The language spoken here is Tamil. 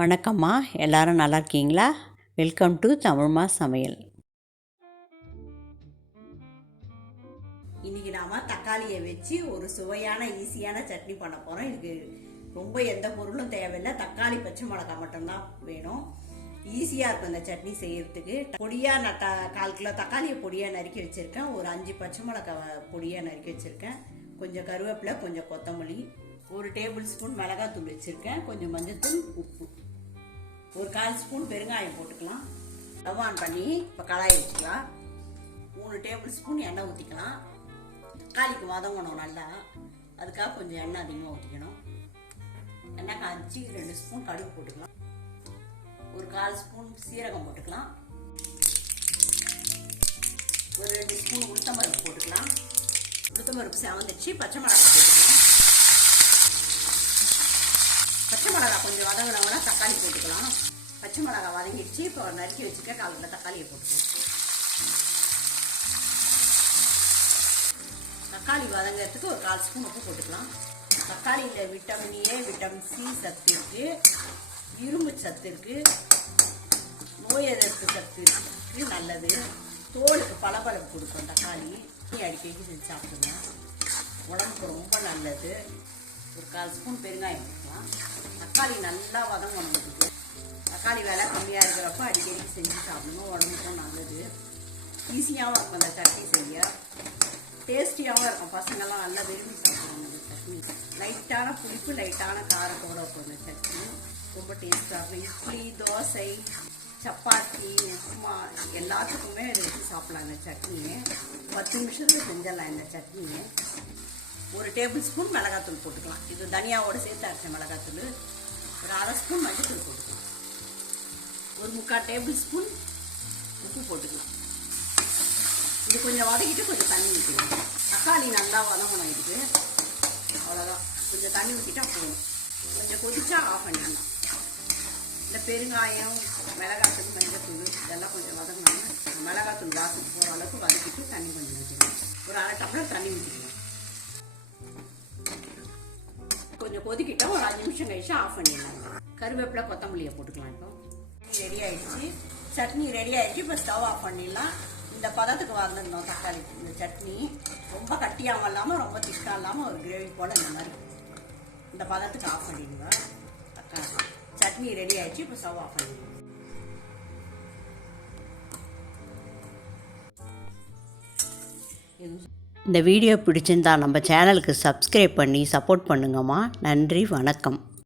வணக்கம்மா, எல்லாரும் நல்லா இருக்கீங்களா? வெல்கம் டு தமிழ்மா சமையல். இன்றைக்கி நாம் தக்காளியை வச்சு ஒரு சுவையான ஈஸியான சட்னி பண்ண போகிறோம். இதுக்கு ரொம்ப எந்த பொருளும் தேவையில்லை, தக்காளி பச்சை மிளகாய் மட்டும்தான் வேணும். ஈஸியாக இருக்கும் இந்த சட்னி செய்யறதுக்கு. பொடியாக நான் 1/4 கிலோ தக்காளியை பொடியாக நறுக்கி வச்சுருக்கேன். ஒரு 5 பச்சை மிளகாய் பொடியாக நறுக்கி வச்சுருக்கேன். கொஞ்சம் கருவேப்பிலை, கொஞ்சம் கொத்தமல்லி, 1 டேபிள் ஸ்பூன் மிளகாத்தூள் வச்சுருக்கேன். கொஞ்சம் மஞ்சத்தூள், உப்பு, ஒரு 1/4 ஸ்பூன் பெருங்காயம் போட்டுக்கலாம். ஸ்டவ் ஆன் பண்ணி இப்போ கடாயை வச்சுக்கலாம். 3 டேபிள் ஸ்பூன் எண்ணெய் ஊற்றிக்கலாம். தக்காளிக்கு வதங்கணும் நல்லா, அதுக்காக கொஞ்சம் எண்ணெய் அதிகமாக ஊற்றிக்கணும். எண்ணெய் காய்ச்சி 2 ஸ்பூன் கடுகு போட்டுக்கலாம். ஒரு 1/4 ஸ்பூன் சீரகம் போட்டுக்கலாம். ஒரு 2 ஸ்பூன் உளுத்தம்பருப்பு போட்டுக்கலாம். உளுத்தம்பருப்பு செவந்துச்சு. பச்சை மிளகாய் போட்டுக்கலாம். பச்சை மிளகாய் கொஞ்சம் வதங்கினோம்னா தக்காளி போட்டுக்கலாம். பச்சை மிளகாய் வதங்கிடுச்சு. இப்போ நறுக்கி வச்சுக்க 1/4 கிலோ தக்காளியை போட்டுக்கலாம். தக்காளி வதங்கிறதுக்கு ஒரு 1/4 ஸ்பூன் உப்பு போட்டுக்கலாம். தக்காளியில் விட்டமின் ஏ, விட்டமின் சி சத்து இருக்கு, இரும்பு சத்து இருக்கு, நோய் எதிர்ப்பு சத்து இருக்கு, நல்லது. தோலுக்கு பளபளப்பு கொடுக்கும் தக்காளி. அடிக்கடி செஞ்சு சாப்பிடுங்க, உடம்புக்கு ரொம்ப நல்லது. ஒரு 1/4 ஸ்பூன் பெருங்காயம் போட்டுக்கலாம். தக்காளி நல்லா வதங்கணும். இதுக்கு தக்காளி விலை கம்மியாக இருக்கிறப்ப அடிக்கடி செஞ்சு சாப்பிடுங்க, உடம்புக்கும் நல்லது. ஈஸியாகவும் இருக்கும் அந்த சட்னி செய்ய, டேஸ்டியாகவும் இருக்கும். பசங்கள்லாம் நல்லா விரும்பி சாப்பிடுவாங்க இந்த சட்னி. லைட்டான புளிப்பு, லைட்டான காரத்தோடு இருக்கும் இந்த சட்னி, ரொம்ப டேஸ்டாக இருக்கும். இட்லி, தோசை, சப்பாத்தி, உப்புமா எல்லாத்துக்குமே இதை வச்சு சாப்பிடலாம். இந்த சட்னியை 10 நிமிஷத்துக்கு செஞ்சிடலாம். இந்த சட்னியை ஒரு டேபிள் ஸ்பூன் மிளகாத்தூள் போட்டுக்கலாம். இது தனியாவோடு சேர்த்து அரைச்ச மிளகாத்தூள். ஒரு 1/2 ஸ்பூன் மஞ்சத்தூள் போட்டுக்கலாம். ஒரு 3/4 டேபிள் ஸ்பூன் உப்பு போட்டுக்கலாம். இது கொஞ்சம் வதக்கிட்டு கொஞ்சம் தண்ணி ஊற்றிக்கணும். தக்காளி நல்லா வதங்கணும் இதுக்கு. அவ்வளோதான், கொஞ்சம் தண்ணி ஊற்றிட்டா போதும். கொஞ்சம் கொதிச்சா ஆஃப் பண்ணிடலாம். இந்த பெருங்காயம், மிளகாத்தூள், மஞ்சத்தூள் இதெல்லாம் கொஞ்சம் வதங்கணும். மிளகாத்தூள் வாசனை போகிற அளவுக்கு வதக்கிட்டு தண்ணி கொஞ்சம் ஊற்றிக்கணும். ஒரு 1/2 டம்ளர் தண்ணி ஊற்றிக்கணும். கொஞ்சம் கொதிக்கிட்டா ஒரு 5 நிமிஷம் கழிச்சு ஆஃப் பண்ணிடலாம். கருவேப்பிலை, கொத்தமல்லியை போட்டுக்கலாம். இப்போ ரெடி ஆயிடுச்சு, சட்னி ரெடி ஆயிடுச்சு. இப்போ ஸ்டவ் ஆஃப் பண்ணிடலாம். இந்த பதத்துக்கு வந்துடணும் தக்காளி. இந்த சட்னி ரொம்ப கட்டியாகவும் இல்லாமல் ரொம்ப திக்காக இல்லாமல் ஒரு கிரேவி போல் இந்த மாதிரி இந்த பதத்துக்கு ஆஃப் பண்ணிடுங்க. தக்காளி சட்னி ரெடி ஆயிடுச்சு. இப்போ ஸ்டவ் ஆஃப் பண்ணிடுங்க. இந்த வீடியோ பிடிச்சிருந்தா நம்ம சேனலுக்கு சப்ஸ்கிரைப் பண்ணி சப்போர்ட் பண்ணுங்கம்மா. நன்றி, வணக்கம்.